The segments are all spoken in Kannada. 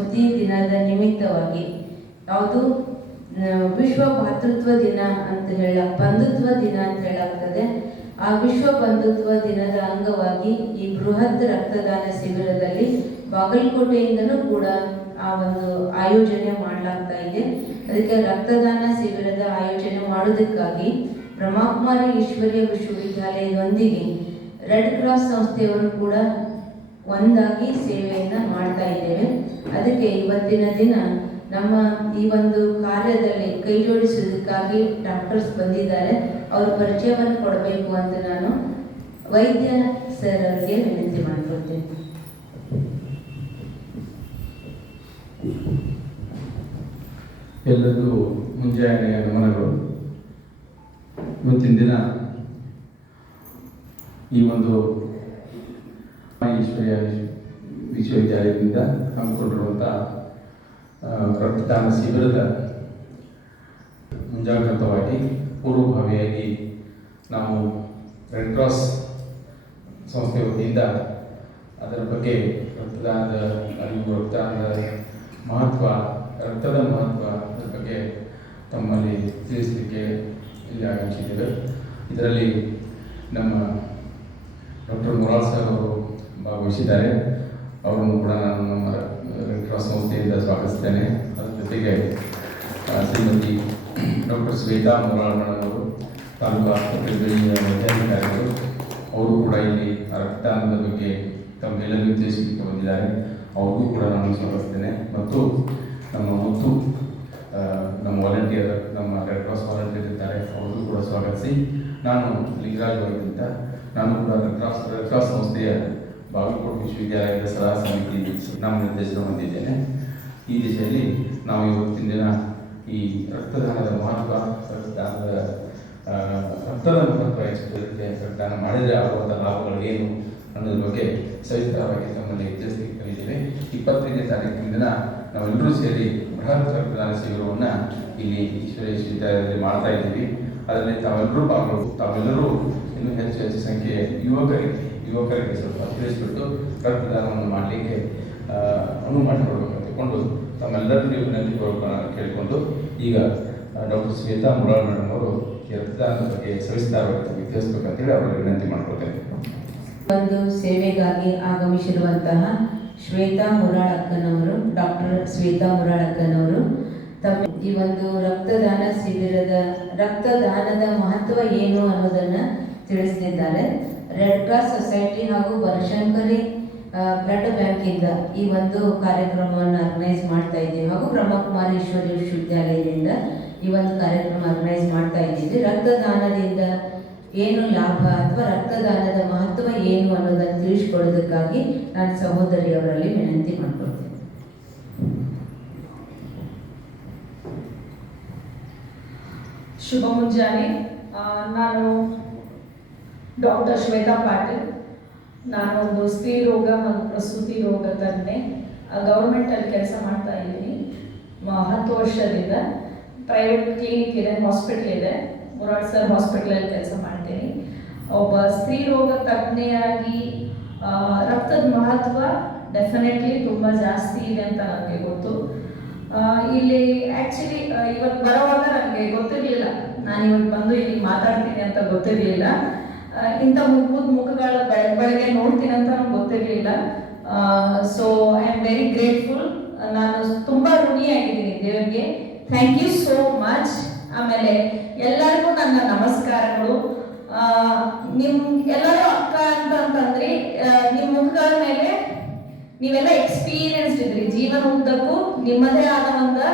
ದಿನದ ನಿಮಿತ್ತವಾಗಿ ಯಾವುದು ವಿಶ್ವ ಭಾತೃತ್ವ ದಿನ ಅಂತ ಹೇಳ, ಬಂಧುತ್ವ ದಿನ ಅಂತ ಹೇಳಾಗ್ತದೆ. ಆ ವಿಶ್ವ ಬಂಧುತ್ವ ದಿನದ ಅಂಗವಾಗಿ ಈ ಬೃಹತ್ ರಕ್ತದಾನ ಶಿಬಿರದಲ್ಲಿ ಬಾಗಲಕೋಟೆಯಿಂದಲೂ ಕೂಡ ಆ ಒಂದು ಆಯೋಜನೆ ಮಾಡಲಾಗ್ತಾ ಇದೆ. ಅದಕ್ಕೆ ರಕ್ತದಾನ ಶಿಬಿರದ ಆಯೋಜನೆ ಮಾಡೋದಕ್ಕಾಗಿ ಬ್ರಹ್ಮಕುಮಾರಿ ಈಶ್ವರ್ಯ ವಿಶ್ವವಿದ್ಯಾಲಯದೊಂದಿಗೆ ರೆಡ್ ಕ್ರಾಸ್ ಸಂಸ್ಥೆಯವರು ಕೂಡ ಒಂದಾಗಿ ಸೇವೆಯನ್ನು ಮಾಡ್ತಾ ಇದ್ದೇವೆ. ಅದಕ್ಕೆ ಇವತ್ತಿನ ದಿನ ನಮ್ಮ ಈ ಒಂದು ಕಾರ್ಯದಲ್ಲಿ ಕೈ ಜೋಡಿಸೋದಕ್ಕಾಗಿ ಡಾಕ್ಟರ್ಸ್ ಬಂದಿದ್ದಾರೆ. ಅವ್ರ ಪರಿಚಯವನ್ನು ಕೊಡಬೇಕು ಅಂತ ನಾನು ವೈದ್ಯ ಸರ್ ಅವರಿಗೆ ವಿನಂತಿ ಮಾಡಿಕೊಡ್ತೇನೆ ಎಲ್ಲರಿಗೂ ಮುಂಜಾನೆಯ ಗಮನಗಳು. ಇವತ್ತಿನ ದಿನ ಈ ಒಂದು ಈಶ್ವರ್ಯ ವಿಶ್ವವಿದ್ಯಾಲಯದಿಂದ ಹಮ್ಮಿಕೊಂಡಿರುವಂಥ ರಕ್ತದಾನ ಶಿಬಿರದ ಮುಂಜಾಗ್ರತವಾಗಿ ಪೂರ್ವಭಾವಿಯಾಗಿ ನಾವು ರೆಡ್ ಕ್ರಾಸ್ ಸಂಸ್ಥೆ ವತಿಯಿಂದ ಅದರ ಬಗ್ಗೆ ರಕ್ತದಾನದ ಅರಿವು, ರಕ್ತದಾನದ ಮಹತ್ವ, ರಕ್ತದ ಮಹತ್ವ ಅದರ ಬಗ್ಗೆ ತಮ್ಮಲ್ಲಿ ತಿಳಿಸಲಿಕ್ಕೆ ಇಲ್ಲಿ ಆಗಮಿಸಿದ್ದೇವೆ. ಇದರಲ್ಲಿ ನಮ್ಮ ಡಾಕ್ಟರ್ ಮೊರಾಲ್ ಸರ್ ಅವರು ಭಾಗವಹಿಸಿದ್ದಾರೆ. ಅವರನ್ನು ಕೂಡ ನಾನು ನಮ್ಮ ರೆಡ್ ಕ್ರಾಸ್ ಸಂಸ್ಥೆಯಿಂದ ಸ್ವಾಗತಿಸ್ತೇನೆ. ಅದರ ಜೊತೆಗೆ ಶ್ರೀಮತಿ ಡಾಕ್ಟರ್ ಶ್ವೇತಾ ಅವರು ತಾಲೂಕು ಆಸ್ಪತ್ರೆಯ ವೈದ್ಯಾಧಿಕಾರಿಗಳು ಅವರು ಕೂಡ ಇಲ್ಲಿ ರಕ್ತದಾನದ ಬಗ್ಗೆ ತಮ್ಮೆಲ್ಲರಿಗೂ ಉದ್ದೇಶಕ್ಕೆ ಬಂದಿದ್ದಾರೆ. ಅವ್ರಿಗೂ ಕೂಡ ನಾನು ಸ್ವಾಗತಿಸ್ತೇನೆ. ಮತ್ತು ನಮ್ಮ ಮುತ್ತು ನಮ್ಮ ವಾಲಂಟಿಯರ್, ನಮ್ಮ ರೆಡ್ ಕ್ರಾಸ್ ವಾಲಂಟಿಯರ್ ಇದ್ದಾರೆ. ಅವ್ರಿಗೂ ಕೂಡ ಸ್ವಾಗತಿಸಿ, ನಾನು ಲಿಂಗರಾಜ್ ಅವರಿಗಿಂತ ನಾನು ಕೂಡ ರೆಡ್ ಕ್ರಾಸ್ ರೆಡ್ ಕ್ರಾಸ್ ಸಂಸ್ಥೆಯ ಬಾಗಲಕೋಟೆ ವಿಶ್ವವಿದ್ಯಾಲಯದ ಸಲಹಾ ಸಮಿತಿ ನಾಮ ನಿರ್ದೇಶನ ಹೊಂದಿದ್ದೇನೆ. ಈ ದಿಶೆಯಲ್ಲಿ ನಾವು ಇವತ್ತಿನ ದಿನ ಈ ರಕ್ತದಾನದ ಮಹತ್ವ, ರಕ್ತದಾನದ ರಕ್ತದ ಮಹತ್ವ ಹೆಚ್ಚಿಸುವುದಕ್ಕೆ ರಕ್ತದಾನ ಮಾಡಿದರೆ ಆಗುವಂಥ ಲಾಭಗಳು ಏನು ಅನ್ನೋದ್ರ ಬಗ್ಗೆ ಸವಿಸ್ತಾರವಾಗಿ ತಮ್ಮಲ್ಲಿ ಎಚ್ಚರಿಸಿದ್ದೇವೆ ಕಲಿದ್ದೇವೆ ಇಪ್ಪತ್ತೈದನೇ ತಾರೀಕಿನ ದಿನ ನಾವೆಲ್ಲರೂ ಸೇರಿ ಬೃಹತ್ ರಕ್ತದಾನ ಶಿಬಿರವನ್ನು ಇಲ್ಲಿ ಈಶ್ವರ ವಿಶ್ವವಿದ್ಯಾಲಯದಲ್ಲಿ ಮಾಡ್ತಾ ಇದ್ದೀವಿ. ಅದರಲ್ಲಿ ತಾವೆಲ್ಲರೂ ಪಾಲ್ಗೊಳ್ಳು ತಾವೆಲ್ಲರೂ ಇನ್ನೂ ಹೆಚ್ಚು ಹೆಚ್ಚು ಸಂಖ್ಯೆಯ ಯುವಕರಿಗೆ ಯುವಕರಿಗೆ ಸ್ವಲ್ಪ ತಿಳಿಸ್ಬಿಟ್ಟು ರಕ್ತದಾನವನ್ನು ಮಾಡಲಿಕ್ಕೆ ಅನುವು ಮಾಡಿಕೊಡ್ಬೇಕಂತ ತಮ್ಮೆಲ್ಲರೂ ನೀವು ವಿನಂತಿ ಪೂರ್ವಕ ಕೇಳಿಕೊಂಡು ಈಗ ಡಾಕ್ಟರ್ ಶ್ವೇತಾ ಮುರಾಳ್ ಮೇಡಮ್ ಅವರು ರಕ್ತದಾನದ ಬಗ್ಗೆ ಸವಿಸ್ತಾರವಾಗಿ ತಮಗೆ ತಿಳಿಸ್ಬೇಕಂತೇಳಿ ಅವರಿಗೆ ವಿನಂತಿ ಮಾಡ್ಕೊಳ್ತೇನೆ. ಒಂದು ಸೇವೆಗಾಗಿ ಆಗಮಿಸಿರುವಂತಹ ಶ್ವೇತಾ ಮುರಾಳಕ್ಕನವರು, ಡಾಕ್ಟರ್ ಶ್ವೇತಾ ಮುರಾಳಕ್ಕನವರು, ತಮ್ಮ ಈ ಒಂದು ರಕ್ತದಾನ ಶಿಬಿರದ, ರಕ್ತದಾನದ ಮಹತ್ವ ಏನು ಅನ್ನೋದನ್ನ ತಿಳಿಸ್ತಿದ್ದಾರೆ. ರೆಡ್ ಕ್ರಾಸ್ ಸೊಸೈಟಿ ಹಾಗೂ ಬನಶಂಕರಿ ಬ್ಲಡ್ ಬ್ಯಾಂಕಿಂದ ಈ ಒಂದು ಕಾರ್ಯಕ್ರಮವನ್ನು ಆರ್ಗನೈಸ್ ಮಾಡ್ತಾ ಇದ್ದೀವಿ. ಹಾಗೂ ಬ್ರಹ್ಮಕುಮಾರಿ ಈಶ್ವರಿ ವಿಶ್ವವಿದ್ಯಾಲಯದಿಂದ ಈ ಒಂದು ಕಾರ್ಯಕ್ರಮ ಆರ್ಗನೈಸ್ ಮಾಡ್ತಾ ಇದ್ದೀವಿ. ರಕ್ತದಾನದಿಂದ ಏನು ಲಾಭ ಅಥವಾ ರಕ್ತದಾನದ ಮಹತ್ವ ಏನು ಅನ್ನೋದನ್ನು ತಿಳಿಸ್ಕೊಡೋದಕ್ಕಾಗಿ ನಾನು ಸಹೋದರಿಯವರಲ್ಲಿ ವಿನಂತಿ ಮಾಡ್ಕೊಳ್ತೀನಿ. ಶುಭ ಮುಂಜಾನೆ. ನಾನು ಡಾಕ್ಟರ್ ಶ್ವೇತಾ ಪಾಟೀಲ್. ನಾನೊಂದು ಸ್ತ್ರೀ ರೋಗ ಮತ್ತು ಪ್ರಸೂತಿ ರೋಗ ತಜ್ಞೆ ಗೌರ್ಮೆಂಟಲ್ಲಿ ಕೆಲಸ ಮಾಡ್ತಾ ಇದ್ದೀನಿ. ಹತ್ತು ವರ್ಷದಿಂದ ಪ್ರೈವೇಟ್ ಕ್ಲಿನಿಕ್ ಇದೆ, ಹಾಸ್ಪಿಟ್ಲ್ ಇದೆ. ಮುರಾಡ್ ಸರ್ ಹಾಸ್ಪಿಟ್ಲಲ್ಲಿ ಕೆಲಸ ಮಾಡ್ತೀನಿ. ಒಬ್ಬ ಸ್ತ್ರೀ ರೋಗ ತಜ್ಞೆಯಾಗಿ ರಕ್ತದ ಮಹತ್ವ ಡೆಫಿನೆಟ್ಲಿ ತುಂಬ ಜಾಸ್ತಿ ಇದೆ ಅಂತ ನನಗೆ ಗೊತ್ತು. ಇಲ್ಲಿ ಆ್ಯಕ್ಚುಲಿ ಇವತ್ತು ಬರೋವಾಗ ನನಗೆ ಗೊತ್ತಿರಲಿಲ್ಲ. ನಾನು ಇವತ್ತು ಬಂದು ಇಲ್ಲಿ ಮಾತಾಡ್ತೀನಿ ಅಂತ ಗೊತ್ತಿರಲಿಲ್ಲ. ಇಂಥ ಮುಖದ ಮುಖಗಳ ಬೆಳ, ಬೆಳಗ್ಗೆ ನೋಡ್ತೀನಿ ಅಂತ ನಂಗೆ ಗೊತ್ತಿರಲಿಲ್ಲ. So I am very grateful ನಾನು ತುಂಬ ಋಣಿಯಾಗಿದ್ದೀನಿ ದೇವರಿಗೆ. ಥ್ಯಾಂಕ್ ಯು ಸೋ ಮಚ್ ಆಮೇಲೆ ಎಲ್ಲರಿಗೂ ನನ್ನ ನಮಸ್ಕಾರಗಳು. ನಿಮ್, ಎಲ್ಲರೂ ಅಕ್ಕ ಅಂತ ಅಂತಂದ್ರೆ ನಿಮ್ಮ ನಿಮ್ ಮುಖಗಳ ಮೇಲೆ ನೀವೆಲ್ಲ ಎಕ್ಸ್ಪೀರಿಯನ್ಸ್ಡ್ ಇದ್ರಿ. ಜೀವನ ಉದ್ದಕ್ಕೂ ನಿಮ್ಮದೇ ಆದ ಒಂದು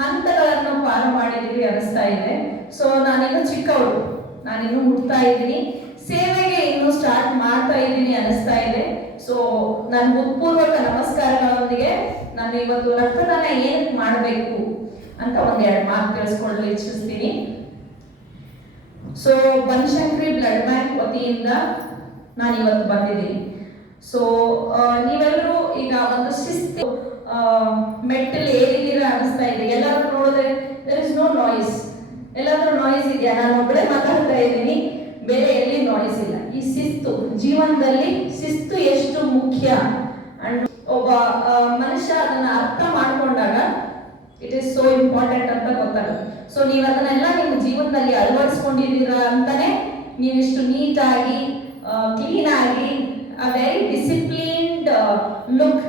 ಹಂತಗಳನ್ನು ಪಾರು ಮಾಡಿದ್ರಿ ಅನಿಸ್ತಾ ಇದೆ. ಸೊ ನಾನಿನ್ನು ಚಿಕ್ಕವಳು. ನಾನಿನ್ನು ಹುಡ್ತಾ ಇದ್ದೀನಿ. ಸೇವೆಗೆ ಇನ್ನು ಸ್ಟಾರ್ಟ್ ಮಾಡ್ತಾ ಇದ್ದೀನಿ ಅನಿಸ್ತಾ ಇದೆ. ಸೊ ನನ್ನ ಹೃತ್ಪೂರ್ವಕ ನಮಸ್ಕಾರಗಳೊಂದಿಗೆ ನಾನು ಇವತ್ತು ರಕ್ತದಾನ ಏನ್ ಮಾಡಬೇಕು ಅಂತ ಒಂದೆರಡು ಮಾತು ತಿಳಿಸ್ಕೊಳ್ಳಲು ಇಚ್ಛಿಸ್ತೀನಿ. ಸೊ ಬನಶಂಕರಿ ಬ್ಲಡ್ ಬ್ಯಾಂಕ್ ವತಿಯಿಂದ ನಾನು ಇವತ್ತು ಬಂದಿದ್ದೀನಿ. ಸೊ ನೀವೆಲ್ಲರೂ ಈಗ ಒಂದು ಶಿಸ್ತು ಮೆಟ್ಟಲ್ ಏರಿದ್ದೀರಾ ಅನಿಸ್ತಾ ಇದೆ. ಎಲ್ಲರೂ ನೋಡಿದ್ರೆ ದರ್ ಇಸ್ ನೋ ನಾಯ್ಸ್ ಎಲ್ಲಾದ್ರೂ ನಾಯ್ಸ್ ಇದೆಯಾ? ನಾನು ಒಬ್ಬಳೇ ಮಾತಾಡ್ತಾ ಇದ್ದೀನಿ. ಬೇರೆ ಎಲ್ಲಿ ನೋಡಿಸಿಲ್ಲ ಈ ಶಿಸ್ತು, ಜೀವನದಲ್ಲಿ ಶಿಸ್ತು ಎಷ್ಟು ಮುಖ್ಯ? ಅಂಡ್ ಒಬ್ಬ ಮನುಷ್ಯ ಅದನ್ನ ಅರ್ಥ ಇಂಪಾರ್ಟೆಂಟ್ ಅಂತ ಗೊತ್ತಾಗುತ್ತೆ. ಸೊ ನೀವು ಅದನ್ನೆಲ್ಲ ನಿಮ್ಮ ಜೀವನದಲ್ಲಿ ಅಳವಡಿಸ್ಕೊಂಡಿದ್ದೀರಾ ಅಂತಾನೆ ನೀವಿಷ್ಟು ನೀಟಾಗಿ ಕ್ಲೀನ್ ಆಗಿ very disciplined look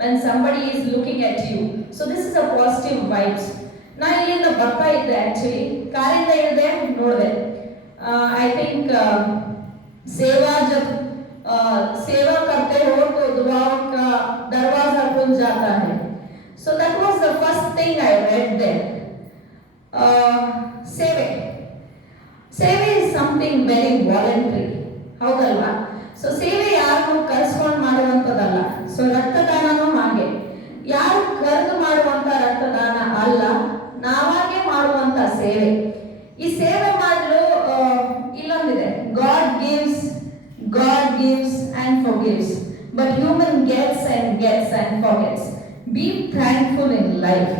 when somebody is looking at you so this is a positive vibes ನಾ ಇಲ್ಲಿಂದ ಬರ್ತಾ ಇದ್ದೆ ಆಕ್ಚುಲಿ ಕಾರಿಂದ ಇಳಿದೆ ನೋಡಿದೆ. ಐ ಥಿಂಕ್ सेवा जब अ, सेवा करते हो तो दुआओं का दरवाजा खुल जाता है so that was the first thing I read there ಸೇವೆ ಸೇವೆ ಇಸ್ ಸಮಥಿಂಗ್ ವೆರಿ ವಾಲಂಟ್ರಿ ಹೌದಲ್ವಾ ಸೊ ಸೇವೆ ಯಾರನ್ನು ಕರೆಸ್ಕೊಂಡು ಮಾಡುವಂಥದ್ದಲ್ಲ ಸೊ ರಕ್ತದಾನನೂ ಹಾಗೆ ಯಾರು ಕರೆದು ಮಾಡುವಂತ ರಕ್ತದಾನ ಅಲ್ಲ ನಾವಾಗೆ ಮಾಡುವಂತ ಸೇವೆ ಈ ಸೇವೆ God and forgives, but human gets and gets and forgets. Be thankful in life.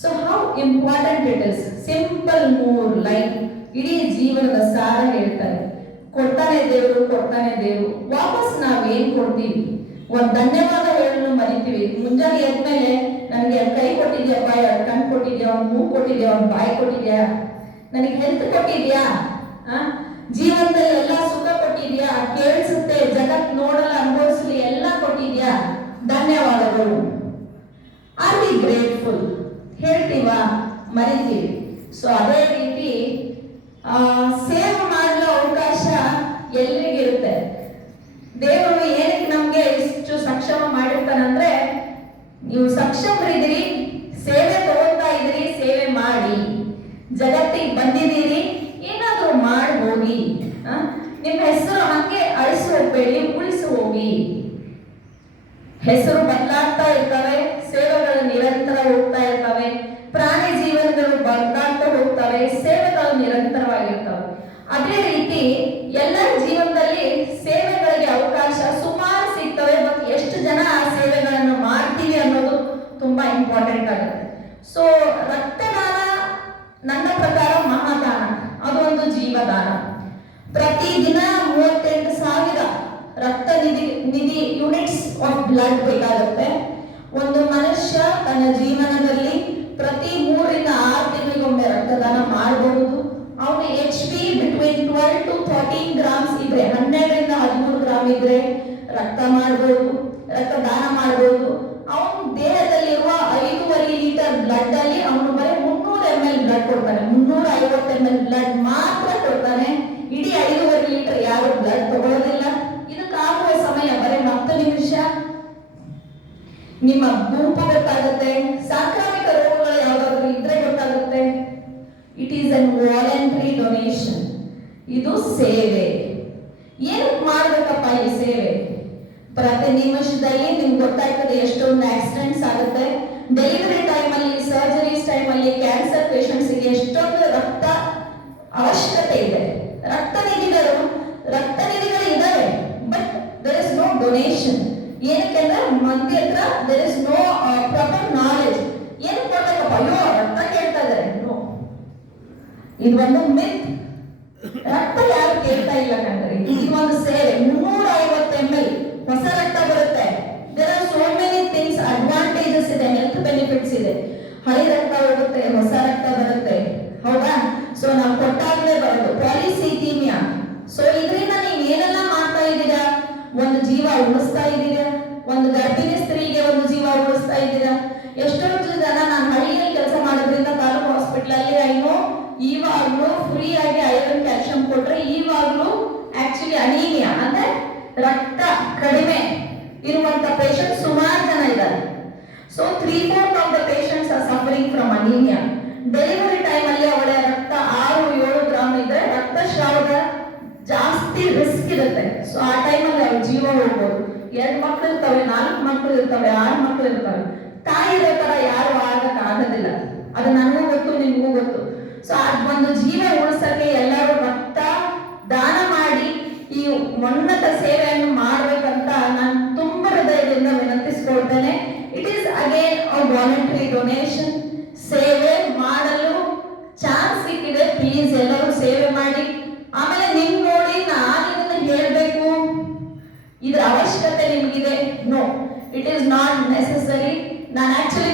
So how important it is simple ಮೂರ್ ಲೈನ್ ಇಡೀ ಜೀವನದ ಸಾರ ಹೇಳ್ತಾರೆ. ಕೊಡ್ತಾನೆ ದೇವರು ಕೊಡ್ತಾನೆ ದೇವರು. ವಾಪಸ್ ನಾವೇನ್ ಕೊಡ್ತೀವಿ? ಒಂದ್ ಧನ್ಯವಾದ ಹೇಳಲು ಮರಿತೀವಿ. ಮುಂಜಾನೆ ಎದ್ಮೇಲೆ ನನಗೆ ಕೈ ಕೊಟ್ಟಿದ್ಯಪ್ಪ ಎರಡು ಕಣ್ಣು ಕೊಟ್ಟಿದ್ಯಾ ಒಂದು ಮೂಗು ಕೊಟ್ಟಿದ್ಯಾ ಒಂದು ಬಾಯಿ ಕೊಟ್ಟಿದ್ಯಾ? ನನಗೆ ಹೆಲ್ತ್ ಕೊಟ್ಟಿದ್ಯಾ? ಜೀವನದಲ್ಲಿ ಎಲ್ಲ ಸುಖ ಕೊಟ್ಟಿದ್ಯಾ? ಕೇಳಿಸುತ್ತೆ ಜಗತ್ ನೋಡಲ್ಲ ಅನುಭವಿಸ್ಲಿ ಎಲ್ಲ ಕೊಟ್ಟಿದ್ಯಾ? ಧನ್ಯವಾದಗಳು. ಆರ್ ವಿ ಗ್ರೇಟ್ಫುಲ್ ಹೇಳ್ತೀವಾ? ಮರಿತೀವಿ. ಸೊ ಅದೇ ರೀತಿ ಆ, ಸೇವೆ ಮಾಡಲು ಅವಕಾಶ ಎಲ್ರಿಗಿರುತ್ತೆ ದೇವರು ಏನಕ್ಕೆ ನಮ್ಗೆ ಇಷ್ಟು ಸಕ್ಷಮ ಮಾಡಿರ್ತಾನಂದ್ರೆ ನೀವು ಸಕ್ಷಮರಿದ್ದೀರಿ ಸೇವೆ ತಗೊಳ್ತಾ ಇದ್ದೀರಿ ಸೇವೆ ಮಾಡಿ ಜಗತ್ತಿಗೆ ಬಂದಿದ್ದೀರಿ ಏನಾದ್ರೂ ಮಾಡಿ ಹೋಗಿ ಆ? ನಿಮ್ಮ ಹೆಸರು ಹಂಗೆ ಅಳಿಸಿ ಹೋಗ್ಬೇಡಿ ಉಳಿಸಿ ಹೋಗಿ ಹೆಸರು ಬದಲಾಗ್ತಾ ಇರ್ತವೆ ಸೇವೆಗಳು ನಿರಂತರ ಹೋಗ್ತಾ ಇರ್ತವೆ ಪ್ರಾಣಿ ಜೀವನಗಳು ಬದಲಾಗ್ತಾ ಹೋಗ್ತವೆ ಸೇವೆಗಳು ನಿರಂತರವಾಗಿರ್ತವೆ. ಅದೇ ರೀತಿ ಎಲ್ಲ ಜೀವನದಲ್ಲಿ ಸೇವೆಗಳಿಗೆ ಅವಕಾಶ ಸುಮಾರು ಸಿಗ್ತವೆ ಮತ್ತು ಎಷ್ಟು ಜನ ಆ ಸೇವೆಗಳನ್ನು ಮಾಡ್ತೀವಿ ಅನ್ನೋದು ತುಂಬಾ ಇಂಪಾರ್ಟೆಂಟ್ ಆಗುತ್ತೆ. ಸೊ ರಕ್ತದಾನ ನನ್ನ ಪ್ರಕಾರ ಮಹಾದಾನ. ಅದು ಒಂದು ಜೀವದಾನ. ಪ್ರತಿದಿನ ಮೂವತ್ತೆಂಟು ಸಾವಿರ ರಕ್ತ ನಿಧಿ ನಿಧಿ ಯೂನಿಟ್ಸ್ ಆಫ್ ಬ್ಲಡ್ ಬೇಕಾಗುತ್ತೆ. ಒಂದು ಮನುಷ್ಯ ತನ್ನ ಜೀವನದಲ್ಲಿ ಪ್ರತಿ ಮೂರರಿಂದ ಆರು ತಿಂಗಳಿಗೊಮ್ಮೆ ರಕ್ತದಾನ ಮಾಡಬಹುದು. ಅವನ H B between twelve to thirteen grams ಇದ್ರೆ, ಹನ್ನೆರಡರಿಂದ ಹದಿಮೂರು ಗ್ರಾಮ್ ಇದ್ರೆ ರಕ್ತ ಮಾಡಬಹುದು ರಕ್ತದಾನ ಮಾಡಬಹುದು ಅವನ ದೇಹದಲ್ಲಿರುವ ಐದೂವರೆ ಲೀಟರ್ ಬ್ಲಡ್ ಅಲ್ಲಿ ಅವನು ಬರೀ ಮುನ್ನೂರು ಎಂ ಎಲ್ ಬ್ಲಡ್ ಕೊಡ್ತಾನೆ. ಮುನ್ನೂರ ಐವತ್ತು ಎಂ ಎಲ್ ಬ್ಲಡ್ ಮಾತ್ರ ಕೊಡ್ತಾನೆ. ಇಡೀ ಐದೂವರೆ ಲೀಟರ್ ಯಾರು ಬ್ಲಡ್ ತಗೊಳ್ಳೋದಿಲ್ಲ. ಇದಕ್ಕಾಗುವ ಸಮಯ ಬರೀ ಹತ್ತು ನಿಮಿಷ. ನಿಮ್ಮ ಗುಂಪು ಗೊತ್ತಾಗುತ್ತೆ ಸಾಂಕ್ರಾಮಿಕ it is an voluntary donation ಇದು ಸೇವೆ. ಏನಕ್ಕೆ ಮಾಡ್ಬೇಕಪ್ಪ ಈ ಸೇವೆ? ಪ್ರತಿ ನಿಮಿಷದಲ್ಲಿ ನಿಮ್ಗೆ ಗೊತ್ತಾಗ್ತದೆ ಎಷ್ಟೊಂದು ಆಕ್ಸಿಡೆಂಟ್ಸ್ ಆಗುತ್ತೆ. ಡೆಲಿವರಿ ಟೈಮಲ್ಲಿ ಸರ್ಜರೀಸ್ ಟೈಮಲ್ಲಿ ಕ್ಯಾನ್ಸರ್ ಪೇಷಂಟ್ಸ್ಗೆ ಎಷ್ಟೊಂದು ರಕ್ತ ಅವಶ್ಯಕತೆ ಇದೆ. ರಕ್ತ ನಿಧಿಗಳು ರಕ್ತ ನಿಧಿಗಳು ಇದಾವೆ but there is no donation ಏನಕ್ಕೆಂದ್ರೆ ಮಂದಿ ಹತ್ರ ದರ್ ಇಸ್ ನೋ ಇದು ಒಂದು ಮಿತ್ ರಕ್ತ ಯಾರು ಕೇಳ್ತಾ ಇಲ್ಲ ಕಣ್ರಿ ಇದು ಒಂದು ಸೇವೆ ಮುನ್ನೂರ ಐವತ್ತು ಎಂ ಎಲ್ ಹೊಸ ರಕ್ತ ಬರುತ್ತೆ there are so many things advantages ಇದೆ ಹೆಲ್ತ್ ಬೆನಿಫಿಟ್ಸ್ ಇದೆ ಹಳೆ ರಕ್ತ ಹೋಗುತ್ತೆ ಹೊಸ ರಕ್ತ ಬರುತ್ತೆ ಹೌದಾ ಸೊ ನಾವು ಕೊಟ್ಟಾಗ್ಲೇ ಬರೋದು ಪಾಲಿಸಿಥೀಮಿಯಾ ಸೊ ಇದರಿಂದ ನೀವು ಏನೆಲ್ಲ ಮಾಡ್ತಾ ಇದ್ದೀರಾ ಒಂದು ಜೀವ ಉಳಿಸ್ತಾ ಇದ್ದೀರಾ ಒಂದು ಗರ್ಭಿಣಿ ಸ್ತ್ರೀಗೆ ಒಂದು ಜೀವ ಉಳಿಸ್ತಾ ಇದ್ದೀರಾ ಎಷ್ಟೊಂದು ಜನ ನಾನು ಹಳ್ಳಿಯಲ್ಲಿ ಕೆಲಸ ಮಾಡೋದ್ರಿಂದ ತಾಲೂಕು ಹಾಸ್ಪಿಟಲ್ ಅಲ್ಲಿ ಐನೋ ಇವಾಗ್ಲೂ ಫ್ರೀ ಆಗಿ ಐರನ್ ಕ್ಯಾಲ್ಸಿಯಂ ಕೊಟ್ರೆ ಇವಾಗ್ಲೂ ಆಕ್ಚುಲಿ ಅನೀಮಿಯಾ ಅಂದ್ರೆ ರಕ್ತ ಕಡಿಮೆ ಇರುವಂತ ಪೇಷಂಟ್ ಸುಮಾರು ಜನ ಇದ್ದಾರೆ so three fourth of the patients are suffering from anaemia delivery time ಅಲ್ಲಿ ಅವಳ ರಕ್ತ ಆರು ಏಳು ಗ್ರಾಮ್ ಇದ್ರೆ ರಕ್ತಸ್ರಾವದ ಜಾಸ್ತಿ ರಿಸ್ಕ್ ಇರುತ್ತೆ. ಸೊ ಆ ಟೈಮಲ್ಲಿ ಅವ್ರ ಜೀವ ಹೋಗ್ಬೋದು. ಎರಡು ಮಕ್ಳು ಇರ್ತವೆ, ನಾಲ್ಕು ಮಕ್ಳು ಇರ್ತವೆ, ಆರು ಮಕ್ಳು ಇರ್ತವೆ. ತಾಯಿ ಇರೋ ತರ ಯಾರು ಆಗಕ್ ಆಗೋದಿಲ್ಲ. ಅದು ನನಗೂ ಗೊತ್ತು, ನಿಮಗೂ ಗೊತ್ತು. ಸೊ ಅದ್ ಒಂದು ಜೀವ ಉಳಿಸಕ್ಕೆ ಎಲ್ಲರೂ ರಕ್ತ ದಾನ ಮಾಡಿ ಈ ಮೊನ್ನತ ಸೇವೆಯನ್ನು ಮಾಡ್ಬೇಕಂತ ನಾನು ತುಂಬಾ ಹೃದಯದಿಂದ ವಿನಂತಿಸ್ಕೊಳ್ತೇನೆ. It is again a voluntary donation ಸೇವೆ ಮಾಡಲು ಚಾನ್ಸ್ ಸಿಕ್ಕಿದೆ. ಪ್ಲೀಸ್ ಎಲ್ಲರೂ ಸೇವೆ ಮಾಡಿ. ಆಮೇಲೆ ಇದ್ರ ಅವಶ್ಯಕತೆ ನಿಮ್ಗಿದೆ? No it is not necessary ನಾನು ಆಕ್ಚುಲಿ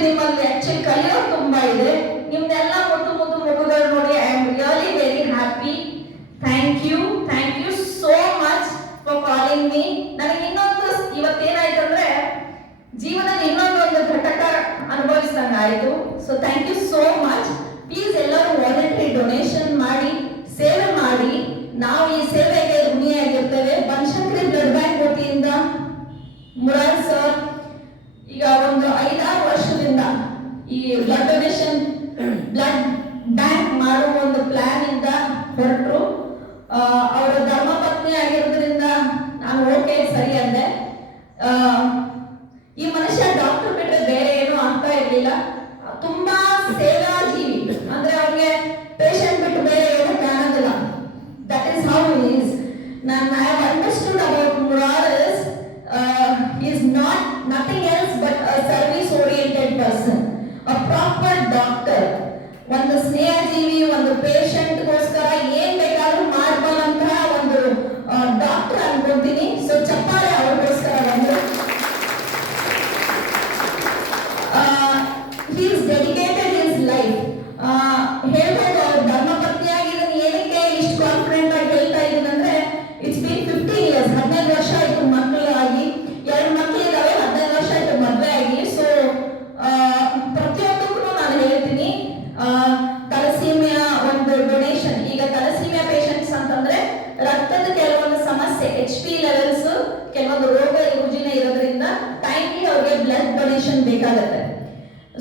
ಡೊನೇಷನ್ ಬೇಕಾಗತ್ತೆ.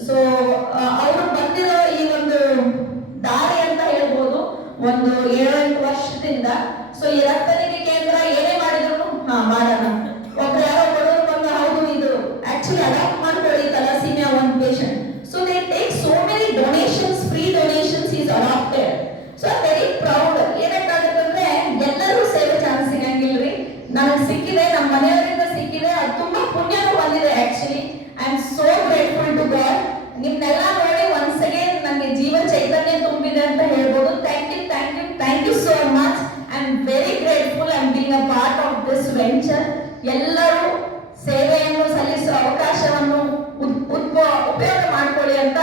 ಸೊ ಅವರು ಬಂದಿರೋ ಈ ಒಂದು ದಾರಿ ಅಂತ ಹೇಳ್ಬೋದು, ಒಂದು ಏಳು ಎಂಟು ವರ್ಷದಿಂದ. ಸೊ ಈ ರಕ್ತನಿಧಿ ಕೇಂದ್ರ ಏನೇ ಮಾಡಿದ್ರು, ಹಾ, ಮಾಡೋಣ. ಎಲ್ಲರೂ ಸೇವೆಯನ್ನು ಸಲ್ಲಿಸುವ ಅವಕಾಶವನ್ನು ಉಪಯೋಗ ಮಾಡ್ಕೊಳ್ಳಿ ಅಂತ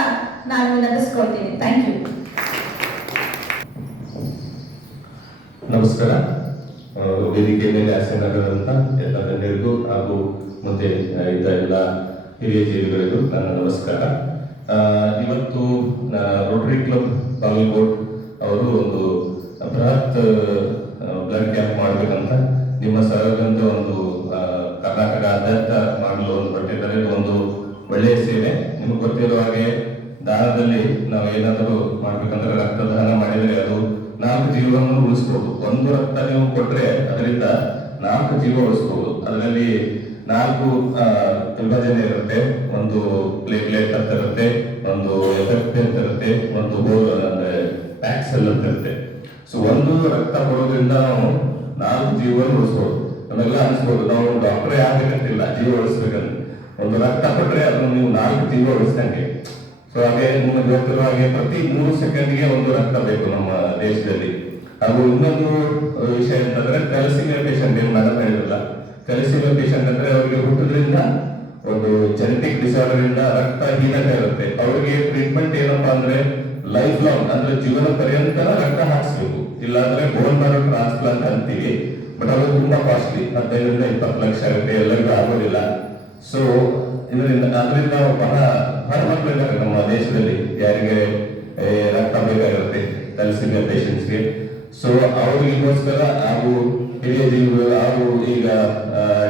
ನಾನು ವಿನಂತಿಸ್ಕೊಳ್ತೀನಿ ಥ್ಯಾಂಕ್ ಯು ನಮಸ್ಕಾರ. ವೇದಿಕೆ ಮೇಲೆ ಆಸೀನರಾದಂಥ ಎಲ್ಲ ಗಣ್ಯರಿಗೂ ಹಾಗೂ ಆ, ಇದ್ದ ಎಲ್ಲ ಹಿರಿಯ ಜೀವಿಗಳಿಗೂ ನನ್ನ ನಮಸ್ಕಾರ. ಕೊಡೋದ್ರಿಂದ ನಾವು ನಾಲ್ಕು ಜೀವನ ಉಳಿಸ್ಬೋದು. ನಮ್ಮೆಲ್ಲ ಅನ್ಸ್ಬೋದು, ನಾವು ಡಾಕ್ಟರೇ ಆಗ್ಬೇಕಂತಿಲ್ಲ, ಜೀವ ಉಳಿಸ್ಬೇಕಂತ. ಒಂದು ರಕ್ತ ಕೊಟ್ಟರೆ ಅದನ್ನು ನೀವು ನಾಲ್ಕು ಜೀವ ಉಳಿಸ್ದಂಗೆ. ಸೊ ಹಾಗೆ ನಿಮಗೆ ಗೊತ್ತಿರೋ ಹಾಗೆ ಪ್ರತಿ ಮೂರು ಸೆಕೆಂಡ್ಗೆ ಒಂದು ರಕ್ತ ಬೇಕು ನಮ್ಮ ದೇಶದಲ್ಲಿ. ಹಾಗೂ ಇನ್ನೊಂದು ವಿಷಯ ಅಂತಂದ್ರೆ ಥ್ಯಾಲಸಿಮಿಯಾ ಪೇಷಂಟ್ ಏನು ಮೇಡಮ್ ಹೇಳಿರಲ್ಲ ಥ್ಯಾಲಸಿಮಿಯಾ ಪೇಷಂಟ್ ಅಂದ್ರೆ ಅವರಿಗೆ ಹುಟ್ಟುದ್ರಿಂದ, ಒಂದು ಜೆನೆಟಿಕ್ ಡಿಸಾರ್ಡರ್ ಇಂದ ರಕ್ತಹೀನತೆ ಇರುತ್ತೆ. ಅವರಿಗೆ ಟ್ರೀಟ್ಮೆಂಟ್ ಏನಪ್ಪಾ ಅಂದ್ರೆ ಲೈಫ್ ಲಾಂಗ್ ಅಂದ್ರೆ ಜೀವನ ಪರ್ಯಂತ ರಕ್ತ ಹಾಕ್ಸ್ಬೇಕು. ಇಲ್ಲಾಂದ್ರೆ ಬೋನ್ ಮ್ಯಾರೋ ಟ್ರಾನ್ಸ್ಪ್ಲಾಂಟ್ ಅಂತೀವಿ. ಬಟ್ ಅದು ತುಂಬಾ ಕಾಸ್ಟ್ಲಿ ಹದಿನೈದರಿಂದ ಇಪ್ಪತ್ತು ಲಕ್ಷ ಆಗುತ್ತೆ ಎಲ್ಲರಿಗೂ ಆಗೋದಿಲ್ಲ. ಸೊ ಇದರಿಂದ ಅದರಿಂದ ಬಹಳ ಬಹಳ ಮಕ್ಕಳಿದ್ದಾರೆ ನಮ್ಮ ದೇಶದಲ್ಲಿ. ಯಾರಿಗೆ ರಕ್ತ ಬೇಕಾಗಿರುತ್ತೆ ತಲಸಿಮಿಯಾ ಪೇಷಂಟ್ಸ್ಗೆ. ಸೊ ಅವರಿಗೋಸ್ಕರ ಹಾಗೂ ಹಿರಿಯ ಜೀವಿಗಳು ಹಾಗೂ ಈಗ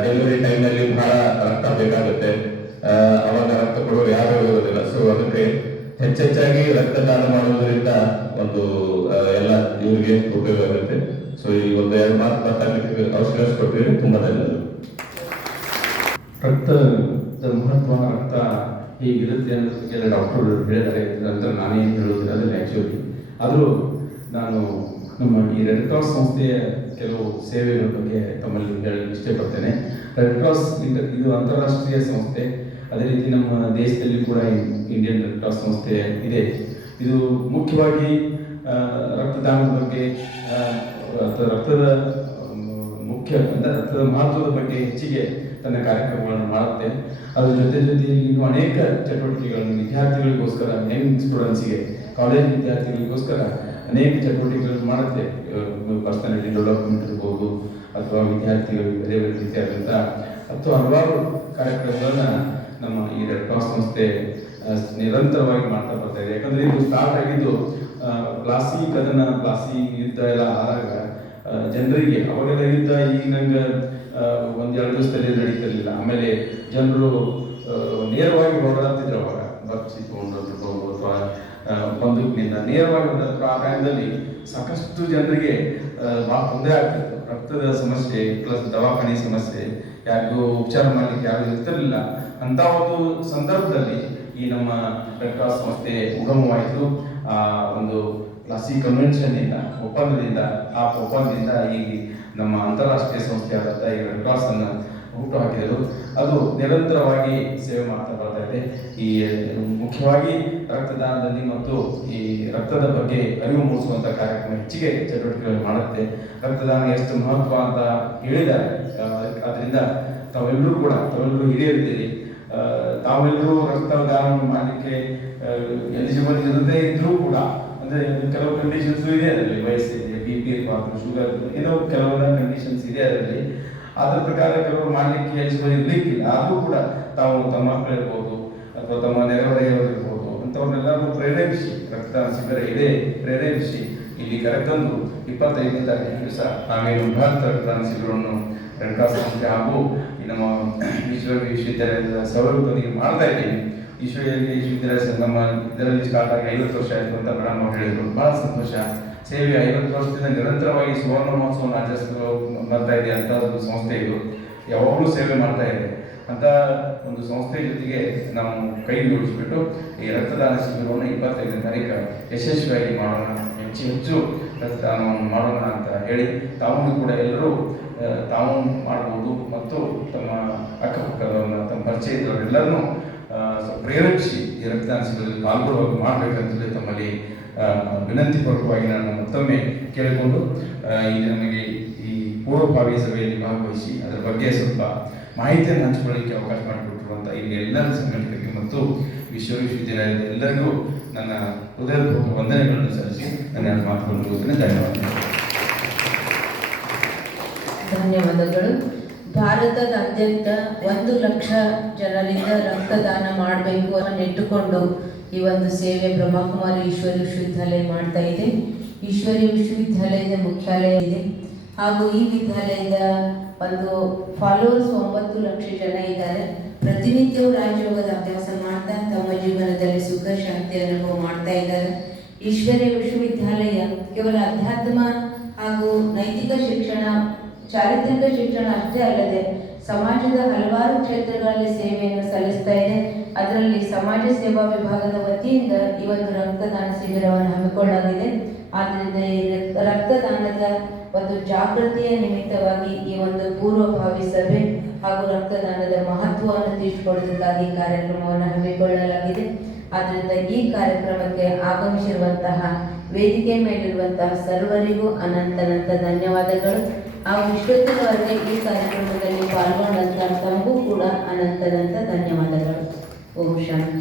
ಡೆಲಿವರಿ ಟೈಮ್ನಲ್ಲಿ ಬಹಳ ರಕ್ತ ಬೇಕಾಗುತ್ತೆ. ಅವಾಗ ರಕ್ತ ಕೊಡೋರು ಯಾರು ಇರೋದಿಲ್ಲ. ಸೊ ಅದಕ್ಕೆ ಹೆಚ್ಚೆಚ್ಚಾಗಿ ರಕ್ತದಾನ ಮಾಡುವುದರಿಂದ ಒಂದು ಎಲ್ಲ ಇವರಿಗೆ ಉಪಯೋಗ ಆಗುತ್ತೆ. ಸೊ ಈ ಒಂದು ಎರಡು ಮಾತು ಮಾತಾಡಲಿಕ್ಕೆ ಅವಕಾಶ ಕೊಟ್ಟಿರಿ ತುಂಬಾ ಧನ್ಯವಾದ ರಕ್ತದ ಮಹತ್ವ ರಕ್ತ ಹೀಗಿರುತ್ತೆ ಅನ್ನೋದಕ್ಕೆಲ್ಲ ಡಾಕ್ಟರ್ ಹೇಳಿದ್ದಾರೆ. ನಂತರ ನಾನೇನು ಹೇಳೋದಿಲ್ಲ ಅದನ್ನು ಆ್ಯಕ್ಚುಲಿ ಆದರೂ ನಾನು ನಮ್ಮ ಈ ರೆಡ್ ಕ್ರಾಸ್ ಸಂಸ್ಥೆಯ ಕೆಲವು ಸೇವೆಗಳ ಬಗ್ಗೆ ತಮ್ಮಲ್ಲಿ ಹೇಳಲು ಇಷ್ಟಪಡ್ತೇನೆ. ರೆಡ್ ಕ್ರಾಸ್ ಇದು ಅಂತಾರಾಷ್ಟ್ರೀಯ ಸಂಸ್ಥೆ. ಅದೇ ರೀತಿ ನಮ್ಮ ದೇಶದಲ್ಲಿ ಕೂಡ ಇಂಡಿಯನ್ ರೆಡ್ ಕ್ರಾಸ್ ಸಂಸ್ಥೆ ಇದೆ. ಇದು ಮುಖ್ಯವಾಗಿ ರಕ್ತದಾನದ ಬಗ್ಗೆ ರಕ್ತದ ಮುಖ್ಯ, ಅಂದರೆ ರಕ್ತದ ಮಹತ್ವದ ಬಗ್ಗೆ ಹೆಚ್ಚಿಗೆ ತನ್ನ ಕಾರ್ಯಕ್ರಮಗಳನ್ನು ಮಾಡುತ್ತೆ. ಅದ್ರ ಜೊತೆ ಜೊತೆಯಲ್ಲಿ ಇನ್ನೂ ಅನೇಕ ಚಟುವಟಿಕೆಗಳನ್ನು ವಿದ್ಯಾರ್ಥಿಗಳಿಗೋಸ್ಕರ ಯಂಗ್ ಸ್ಟೂಡೆಂಟ್ಸಿಗೆ ಕಾಲೇಜ್ ವಿದ್ಯಾರ್ಥಿಗಳಿಗೋಸ್ಕರ ಅನೇಕ ಚಟುವಟಿಕೆಗಳನ್ನು ಮಾಡುತ್ತೆ. ಪರ್ಸನಾಲಿಟಿ ಡೆವಲಪ್ಮೆಂಟ್ ಇರ್ಬೋದು, ಅಥವಾ ವಿದ್ಯಾರ್ಥಿಗಳು ಬೇರೆ ಬೇರೆ ರೀತಿಯಾದಂಥ ಅಥವಾ ಹಲವಾರು ಕಾರ್ಯಕ್ರಮಗಳನ್ನ ನಮ್ಮ ಈ ರೆಡ್ ಕ್ರಾಸ್ ಸಂಸ್ಥೆ ನಿರಂತರವಾಗಿ ಮಾಡ್ತಾ ಬರ್ತಾ ಇದೆ. ಯಾಕಂದ್ರೆ ಇದು ಸ್ಟಾರ್ಟ್ ಆಗಿದ್ದು ಪ್ಲಾಸಿ ಕದನ ಪ್ಲಾಸಿ ಯುದ್ಧ ಎಲ್ಲ ಆದಾಗ ಜನರಿಗೆ ಅವಾಗೆಲ್ಲ ಯುದ್ಧ ಈಗ ನಂಗೆ ಒಂದೆರಡು ದಿವಸದಲ್ಲಿ ನಡೀತಿರ್ಲಿಲ್ಲ. ಆಮೇಲೆ ಜನರು ನೇರವಾಗಿ ಹೊರಡಾಡ್ತಿದ್ರು ಅವಾಗ. ಬರ್ಚಿ ತಗೊಂಡು ಅಥವಾ ಬಂದೂಕಿನಿಂದ ನೇರವಾಗಿ ಹೊರಡ್ತಿದ್ರು. ಆ ಟೈಮ್ದಲ್ಲಿ ಸಾಕಷ್ಟು ಜನರಿಗೆ ಭಾಳ ತೊಂದರೆ ಆಗ್ತಿತ್ತು. ರಕ್ತದ ಸಮಸ್ಯೆ ಪ್ಲಸ್ ದವಾಖಾನೆ ಸಮಸ್ಯೆ ಯಾರಿಗೂ ಉಪಚಾರ ಮಾಡಲಿಕ್ಕೆ ಯಾರು ಇರ್ತಿರಲಿಲ್ಲ. ಅಂತ ಒಂದು ಸಂದರ್ಭದಲ್ಲಿ ಈ ನಮ್ಮ ರೆಡ್ ಕ್ರಾಸ್ ಸಂಸ್ಥೆ ಉಗಮವಾಯಿತು. ಆ, ಒಂದು ಕ್ಲಾಸಿ ಕನ್ವೆನ್ಷನ್ ಇಂದ, ಒಪ್ಪಂದದಿಂದ, ಆ ಒಪ್ಪಂದದಿಂದ ಈ ನಮ್ಮ ಅಂತಾರಾಷ್ಟ್ರೀಯ ಸಂಸ್ಥೆ ಸಂಸ್ಥೆಯಾದಂಥ ಈ ರೆಡ್ ಕ್ರಾಸ್ ಅನ್ನ ಹುಟ್ಟು ಹಾಕಿದರು ಅದು ನಿರಂತರವಾಗಿ ಸೇವೆ ಮಾಡ್ತಾ ಬರ್ತಾ ಇದೆ. ಈ, ಮುಖ್ಯವಾಗಿ ರಕ್ತದಾನದಲ್ಲಿ ಮತ್ತು ಈ ರಕ್ತದ ಬಗ್ಗೆ ಅರಿವು ಮೂಡಿಸುವಂತ ಕಾರ್ಯಕ್ರಮ ಹೆಚ್ಚಿಗೆ ಚಟುವಟಿಕೆಗಳು ಮಾಡುತ್ತೆ. ರಕ್ತದಾನ ಎಷ್ಟು ಮಹತ್ವ ಅಂತ ಹೇಳಿದ್ದಾರೆ. ಅದರಿಂದ ತಾವೆಲ್ಲರೂ ಕೂಡ, ತಾವೆಲ್ಲರೂ ಹಿರಿಯರಿದ್ದೀರಿ. ತಾವೆಲ್ಲರೂ ರಕ್ತದಾನ ಮಾಡಲಿಕ್ಕೆ ಎಲಿಜಿಬಲ್ ಇರದೇ ಇದ್ರೂ ಕೂಡ, ಅಂದ್ರೆ ಕೆಲವು ಕಂಡೀಷನ್ಸ್ ಇದೆ ಅದರಲ್ಲಿ, ವಯಸ್ಸಿದೆ ಬಿ ಪಿ ಇರಬಾರ್ದು ಶುಗರ್, ಏನೋ ಕೆಲವೆಲ್ಲ ಕಂಡೀಷನ್ಸ್ ಇದೆ ಅದರಲ್ಲಿ. ಅದ್ರ ಪ್ರಕಾರ ಕೆಲವರು ಮಾಡ್ಲಿಕ್ಕೆ ಎಲಿಜಿಬಲ್ ಇರ್ಲಿಕ್ಕಿಲ್ಲ. ಆದ್ರೂ ಕೂಡ ತಾವು ತಮ್ಮ ಮಕ್ಕಳಿರ್ಬೋದು ಅಥವಾ ತಮ್ಮ ನೆರೆಹೊರೆಯವರಿರ್ಬೋದು ಅಂತವ್ರನ್ನೆಲ್ಲರೂ ಪ್ರೇರೇಪಿಸಿ, ರಕ್ತದಾನ ಶಿಬಿರ ಇದೆ, ಪ್ರೇರೇಪಿಸಿ. ಇಲ್ಲಿ ಕರೆತಂದು ಇಪ್ಪತ್ತೈದನೇ ತಾರೀಕು ದಿವಸ ನಾವೇನು ಭಾರತ ರಕ್ತದಾನ ಶಿಬಿರವನ್ನು ರೆಡ್ ಕ್ರಾಸ್ ಸಂಸ್ಥೆ ಹಾಗೂ ನಮ್ಮ ಈಶ್ವರ ವಿಶ್ವವಿದ್ಯಾಲಯದ ಸೌಲಭ್ಯದೊಂದಿಗೆ ಮಾಡ್ತಾ ಇದ್ದೀವಿ ವಿಶ್ವ ವಿಶ್ವವಿದ್ಯಾಲಯ ನಮ್ಮ ಇದರಲ್ಲಿ ಸ್ಟಾರ್ಟ್ ಆಗಿ ಐವತ್ತು ವರ್ಷ ಆಯಿತು ಅಂತ ಮೇಡಮ್ ಅವ್ರು ಹೇಳಿದ್ರು ಬಹಳ ಸಂತೋಷ. ಸೇವೆ ಐವತ್ತು ವರ್ಷದಿಂದ ನಿರಂತರವಾಗಿ ಸುವರ್ಣ ಮಹೋತ್ಸವವನ್ನು ಆಚರಿಸಲು ಬರ್ತಾ ಇದೆ ಅಂತ ಒಂದು ಸಂಸ್ಥೆ ಇದು. ಯಾವಾಗಲೂ ಸೇವೆ ಮಾಡ್ತಾ ಇದೆ. ಅಂತ ಒಂದು ಸಂಸ್ಥೆ ಜೊತೆಗೆ ನಾವು ಕೈ ಜೋಡಿಸ್ಬಿಟ್ಟು ಈ ರಕ್ತದಾನ ಶಿಬಿರವನ್ನು ಇಪ್ಪತ್ತೈದನೇ ತಾರೀಕು ಯಶಸ್ವಿಯಾಗಿ ಮಾಡೋಣ, ಹೆಚ್ಚು ಹೆಚ್ಚು ರಕ್ತದಾನವನ್ನು ಮಾಡೋಣ ಅಂತ ಹೇಳಿ ತಾವು ಕೂಡ ಎಲ್ಲರೂ ತಾವು ಮಾಡ್ಬೋದು ಮತ್ತು ತಮ್ಮ ಅಕ್ಕಪಕ್ಕದವ್ರನ್ನ, ತಮ್ಮ ಪರಿಚಯ ಇದ್ದವರೆಲ್ಲರನ್ನೂ ಪ್ರೇರೇಪಿಸಿ ಈ ರಕ್ತದಾನ ಶಿಬಿರದಲ್ಲಿ ಪಾಲ್ಗೊಳ್ಳುವಾಗ ಮಾಡಬೇಕಂತೇಳಿ ತಮ್ಮಲ್ಲಿ ವಿನಂತಿಪೂರ್ವಕವಾಗಿ ನಾನು ಮತ್ತೊಮ್ಮೆ ಕೇಳಿಕೊಂಡು ಈ ನಮಗೆ ಈ ಪೂರ್ವಭಾವಿ ಸಭೆಯಲ್ಲಿ ಭಾಗವಹಿಸಿ ಅದರ ಬಗ್ಗೆ ಸ್ವಲ್ಪ ಮಾಹಿತಿಯನ್ನು ಹಂಚಿಕೊಳ್ಳಿಕ್ಕೆ ಅವಕಾಶ ಮಾಡಿಕೊಟ್ಟಿರುವಂಥ ಇಲ್ಲಿ ಎಲ್ಲ ಸಂಘಟನೆಗೆ ಮತ್ತು ವಿಶ್ವ ವಿಶ್ವವಿದ್ಯಾಲಯದ ಎಲ್ಲರಿಗೂ ನನ್ನ ಹೃದಯಪೂರ್ವಕ ವಂದನೆಗಳನ್ನು ಸಲ್ಲಿಸಿ ನನ್ನ ಮಾತುಗಳನ್ನು ಧನ್ಯವಾದಗಳು. ಧನ್ಯವಾದಗಳು. ಭಾರತದಾದ್ಯಂತ ಒಂದು ಲಕ್ಷ ಜನರಿಂದ ರಕ್ತದಾನ ಮಾಡಬೇಕು ಅನ್ನೋ ಇಟ್ಟುಕೊಂಡು ಈ ಒಂದು ಸೇವೆ ಬ್ರಹ್ಮಕುಮಾರಿ ಈಶ್ವರಿ ವಿಶ್ವವಿದ್ಯಾಲಯ ಮಾಡ್ತಾ ಇದೆ. ಈಶ್ವರಿ ವಿಶ್ವವಿದ್ಯಾಲಯದ ಮುಖ್ಯಾಲಯ ಇದೆ. ಹಾಗೂ ಈ ವಿದ್ಯಾಲಯದ ಒಂದು ಫಾಲೋವರ್ಸ್ ಒಂಬತ್ತು ಲಕ್ಷ ಜನ ಇದ್ದಾರೆ. ಪ್ರತಿನಿತ್ಯವೂ ರಾಜಯೋಗದ ಅಭ್ಯಾಸ ಮಾಡ್ತಾ ತಮ್ಮ ಜೀವನದಲ್ಲಿ ಸುಖ, ಶಾಂತಿ ಅನುಭವ ಮಾಡ್ತಾ ಇದ್ದಾರೆ. ಈಶ್ವರಿ ವಿಶ್ವವಿದ್ಯಾಲಯ ಕೇವಲ ಅಧ್ಯಾತ್ಮ ಹಾಗೂ ನೈತಿಕ ಶಿಕ್ಷಣ, ಚಾರಿತ್ರಿಕ ಶಿಕ್ಷಣ ಅಷ್ಟೇ ಅಲ್ಲದೆ ಸಮಾಜದ ಹಲವಾರು ಕ್ಷೇತ್ರಗಳಲ್ಲಿ ಸೇವೆಯನ್ನು ಸಲ್ಲಿಸ್ತಾ ಇದೆ. ಅದರಲ್ಲಿ ಸಮಾಜ ಸೇವಾ ವಿಭಾಗದ ವತಿಯಿಂದ ಈ ಒಂದು ರಕ್ತದಾನ ಶಿಬಿರವನ್ನು ಹಮ್ಮಿಕೊಳ್ಳಲಾಗಿದೆ. ಆದ್ದರಿಂದ ಈ ರಕ್ತದಾನದ ಒಂದು ಜಾಗೃತಿಯ ನಿಮಿತ್ತವಾಗಿ ಈ ಒಂದು ಪೂರ್ವಭಾವಿ ಸಭೆ ಹಾಗೂ ರಕ್ತದಾನದ ಮಹತ್ವವನ್ನು ತಿಳಿಸಿಕೊಡುವುದಕ್ಕಾಗಿ ಕಾರ್ಯಕ್ರಮವನ್ನು ಹಮ್ಮಿಕೊಳ್ಳಲಾಗಿದೆ. ಆದ್ದರಿಂದ ಈ ಕಾರ್ಯಕ್ರಮಕ್ಕೆ ಆಗಮಿಸಿರುವಂತಹ ವೇದಿಕೆ ಮೇಲಿರುವಂತಹ ಸರ್ವರಿಗೂ ಅನಂತನಂತ ಧನ್ಯವಾದಗಳು. ಹಾಗೂ ಇಷ್ಟೊತ್ತಿನವರೆಗೆ ಈ ಕಾರ್ಯಕ್ರಮದಲ್ಲಿ ಪಾಲ್ಗೊಂಡಂತಹ ತಮಗೂ ಕೂಡ ಅನಂತನಂತ ಧನ್ಯವಾದಗಳು. ಓಂ ಶಾಂತಿ.